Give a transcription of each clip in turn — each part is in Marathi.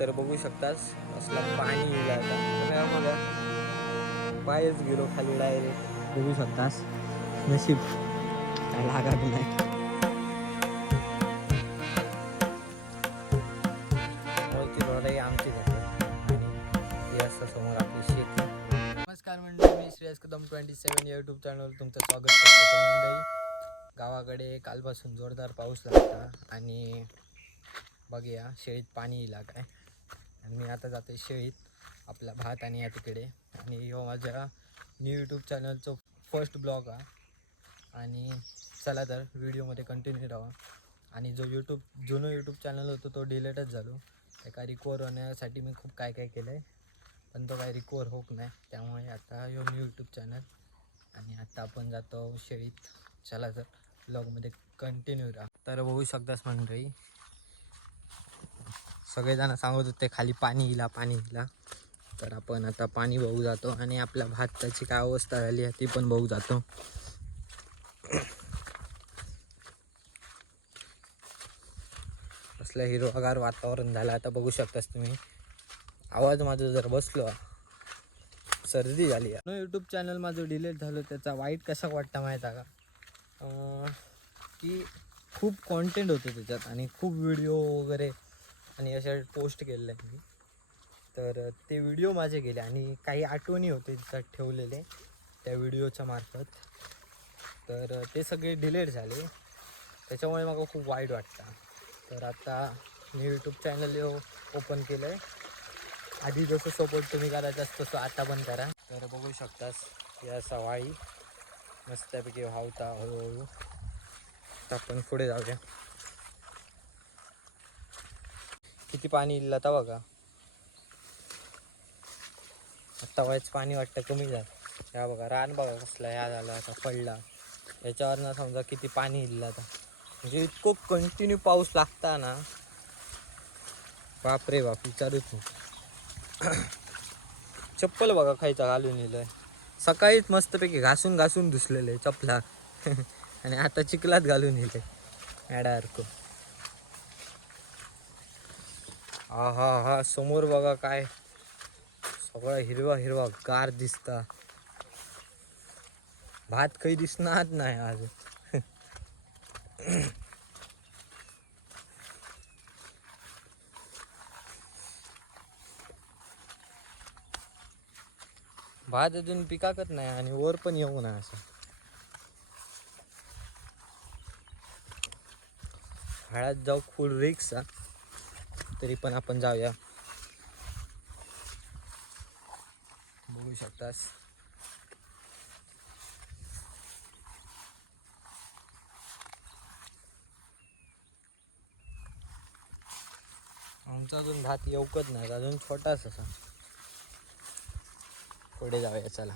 तर बघू शकतास असला पाणी येईल आता. बघा पायच गेलो खाली डायरेक्ट बघू शकतास. नशीब. काय लागत नाही. आमची घर आणि हे समोर आपली शेती. नमस्कार मंडळी मी Shreyas Kadam twenty seven YouTube channel तुमचं स्वागत करतो. मंडळी गावाकडे कालपासून जोरदार पाऊस लागता आणि बघूया शेळीत पाणी येईल काय. आणि मी आता जाते शेळीत आपला भात आणि या तिकडे. आणि हो माझ्या न्यू यूट्यूब चॅनलचं फर्स्ट ब्लॉग हा. आणि चला तर व्हिडिओमध्ये कंटिन्यू राहा. आणि जो यूट्यूब जुनं यूट्यूब चॅनल होतं तो डिलेटच झालो. एका रिकवर होण्यासाठी मी खूप काय काय केलं आहे पण तो काही रिकवर होत नाही. त्यामुळे आता ह्यो न्यू यूट्यूब चॅनल आणि आता आपण जातो शेळीत. चला तर ब्लॉगमध्ये कंटिन्यू राहा. तर बघू शकतास मंडळी. सगळेजण सांगत होते खाली पाणी येईल पाणी येईल तर आपण आता पाणी बघू जातो आणि आपल्या भाताची काय अवस्था झाली आहे ती पण बघू जातो. असलं हिरवागार वातावरण झालं आता बघू शकतास तुम्ही. आवाज माझा जर बसलो सर्दी झाली. आहे यूट्यूब चॅनल माझं डिलीट झालं त्याचा वाईट कसा वाटता माहीत आहे का? की खूप कॉन्टेंट होतं त्याच्यात आणि खूप व्हिडिओ वगैरे आणि अशा पोस्ट केलेल्या मी. तर ते व्हिडिओ माझे गेले आणि काही आठवणी होते त्यात ठेवलेले त्या व्हिडिओच्या मार्फत. तर ते सगळे डिलेट झाले. त्याच्यामुळे मला खूप वाईट वाटतं. तर आता मी यूट्यूब चॅनल ओपन केलं आहे आधी जसं सपोर्ट तुम्ही करायचं असतो तसं आता पण करा. तर बघू शकतास या सवाळी मस्तपैकी व्हावता हळूहळू. आपण पुढे जाऊया. किती पाणी इल्ला आता बघा. आता व्हायच पाणी वाटतं कमी झालं. या बघा रान बघा कसला या झाला आता पडला. याच्यावरनं समजा किती पाणी इल्लं आता. म्हणजे इतकं कंटिन्यू पाऊस लागता ना. बापरे बाप विचारूच नाही चप्पल बघा खायचा घालून येलोय सकाळीच मस्तपैकी घासून घासून धुसलेलं आहे चपला. आणि आता चिखलात घालून येले मॅडासारखं हा हा हा समोर बघा काय. सगळा हिरवा हिरवा गार दिसता. भात काही दिसणार नाही आज. भात अजून पिकाकत नाही आणि वर पण येऊ नये असं. हळद जाऊ फुल रिक्स तरी पण आपण जाऊया. बघू शकतास. आमचा अजून भात येऊकच नाही अजून छोटाच असा. पुढे जाऊया चला.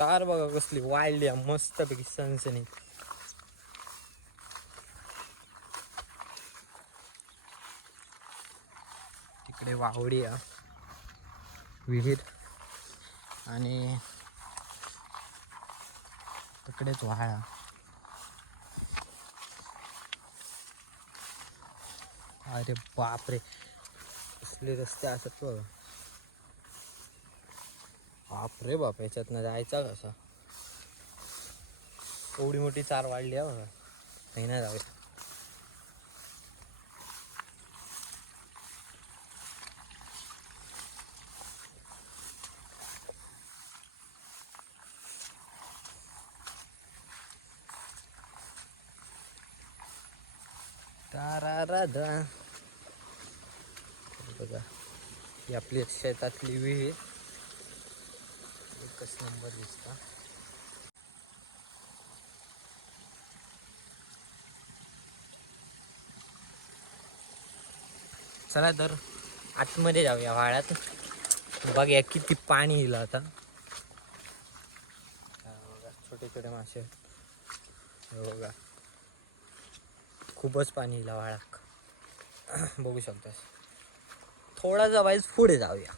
कार बघा कसली वाढली आहे मस्तपैकी सनसनी. तिकडे वावडी आहे. विहीर आणि तिकडेच वाळा. अरे बापरे. कसले रस्ते असत बघा. बापरे बाप याच्यातनं जायचा कसा? एवढी मोठी चार वाढली आहे बघा. नाही ना जाऊया ताराराधा. बघा ही आपली शेतातली विहीर. एकच नंबर दिसता. चला तर आतमध्ये जाऊया वाळ्यात बघूया किती पाणी येईल आता. छोटे छोटे मासे बघा. खूपच पाणी येईल वाळाक बघू शकतास. थोडासा वाईज पुढे जाऊया.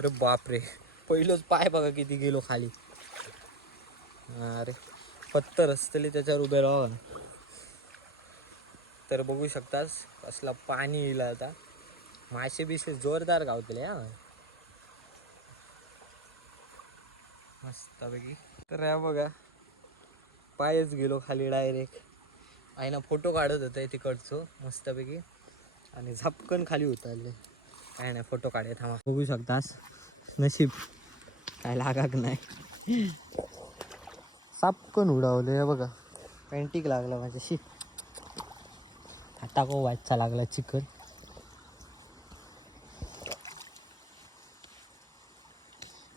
अरे बापरे. पहिलंच पाय बघा किती गेलो खाली. अरे पत्तर असतले त्याच्यावर उभे राहा तर बघू शकतास कसला पाणी येईल आता. मासे बिसे जोरदार गावतले हा. मस्तपैकी. तर या बघा पायच गेलो खाली डायरेक्ट. आईना फोटो काढत होता तिकडचं मस्तपैकी. आणि झपकन खाली उतरले. काय नाही फोटो काढे थांबा. बघू शकतास. नशीब काय लागाक नाही. सापकन उडावले हे बघा. पॅन्टिक लागला माझ्याशी. टाको वाटचा लागला चिकन.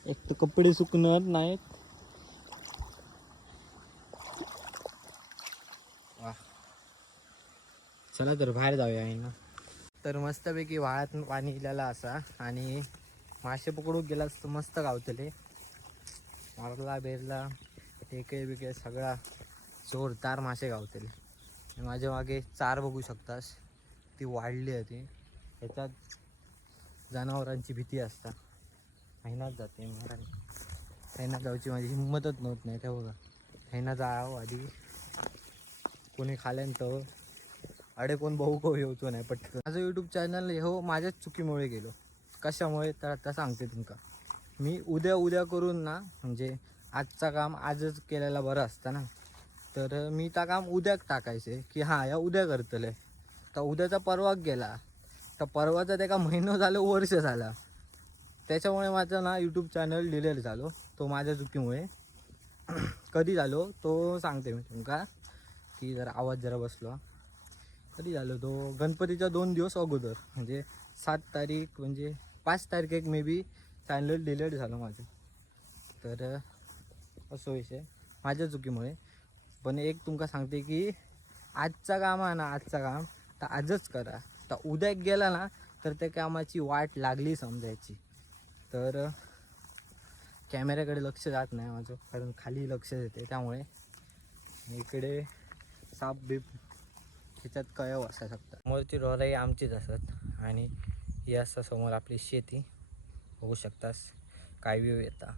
एक तर कपडे सुकणार नाहीत. चला तर बाहेर जाऊया ना तर मस्तपैकी वाळ्यात पाणी गेलेला असा. आणि मासे पकडूक गेलास तर मस्त गावतले. मारला बेरला टेके बिके सगळा जोरदार मासे गावतले. माझ्या मागे चार बघू शकतास. ती वाढली होती ह्याच्यात जनावरांची भीती असता. हैनात जाते महाराणी हैनात जाऊची माझी हिंमतच नव्हत नाही त्या बघा. हैना जावं आधी. कोणी खाल्यानंतर अडे कोण भाऊ को येऊचो नाही पटकन. माझं यूट्यूब चॅनल हो माझ्याच चुकीमुळे गेलो. कशामुळे? तर आता सांगते तुमका. मी उद्या उद्या करून ना म्हणजे आजचा काम आजच केलेला बरं असतं ना. तर मी त्या काम उद्याक टाकायचे की हां या उद्या करतले. तर उद्याचा परवाक गेला. तर परवाचा त्या महिनो महिना झालं वर्ष झाला. त्याच्यामुळे माझं ना यूट्यूब चॅनल डिलेट झालो. तो माझ्या चुकीमुळे. कधी झालो? तो सांगते मी तुमका की जरा आवाज जरा बसलो. कधी झालो तो गणपतीच्या दोन दिवस अगोदर. म्हणजे सात तारीख म्हणजे पाच तारीख एक मे बी चॅनल डिलीट झालं माझं. तर असं विषय. माझ्या चुकीमुळे. पण एक तुमका सांगते की आजचा काम आहे ना आजचा काम तर आजच करा. तर उद्या गेला ना तर त्या कामाची वाट लागली समजायची. तर कॅमेऱ्याकडे लक्ष जात नाही माझं कारण खाली लक्ष देते. त्यामुळे इकडे साप बीप ह्याच्यात कळव असा शकतात. समोरची रोराई आमचीच असत आणि ही असता समोर आपली शेती बघू शकतास काय व्यू येता.